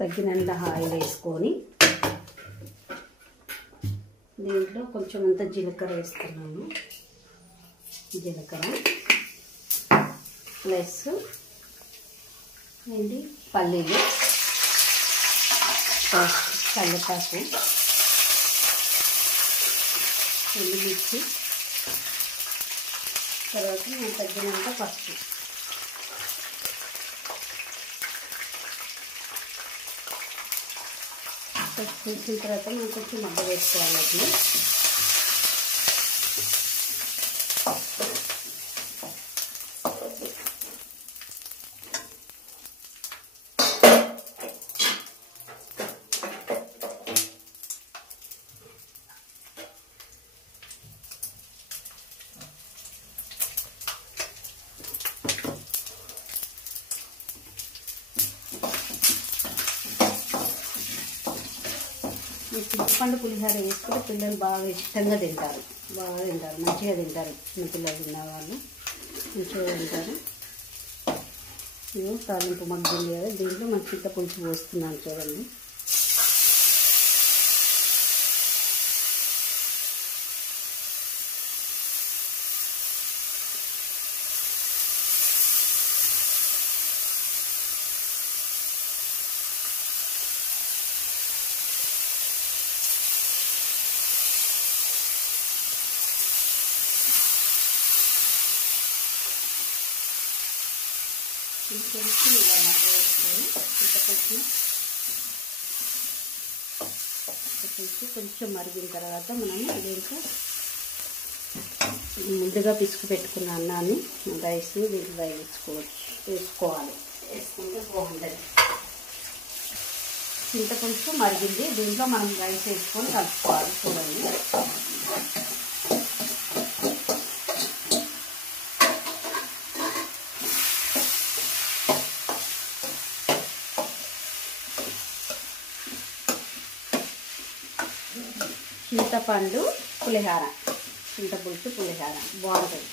తగినంత ఆయిల్ వేసుకొని దీంట్లో కొంచెం అంత జీలకర్ర వేస్తున్నాను. జీలకర్ర ప్లస్ ఏంటి పల్లీలు, కల్లిపాకు, ఎండుమిర్చి, తర్వాత నేను తగ్గినంత పసుపు. వేసిన తర్వాత మనం కొంచెం మగ్గ వేసుకోవాలి. అది చింతపండు పులిహోర వేసుకుంటే పిల్లలు బాగా ఇష్టంగా తింటారు, మంచిగా తింటారు. చిన్నపిల్లలు తిన్నవాళ్ళు మంచిగా తింటారు. ఇవి తాలింపు మగ్గింది కదా, దీంట్లో మన చింతపులుసు పోస్తున్నాను చూడండి. పులుసు ఇలా మగ్గ వేసుకొని చింతపులుసు కొంచెం మరిగిన తర్వాత మనము దీంట్లో ముందుగా పిసుకు పెట్టుకున్న అన్నాన్ని రైస్ దీంట్లో వేసుకోవాలి. వేసుకుంటే బాగుంటుంది. చింతపులుసు మరిగింది, దీంట్లో మనం రైస్ వేసుకొని కలుపుకోవాలి. చూడండి, చింతపండు పులిహోర, చింతపులుసు పులిహోర బాగుంటుంది.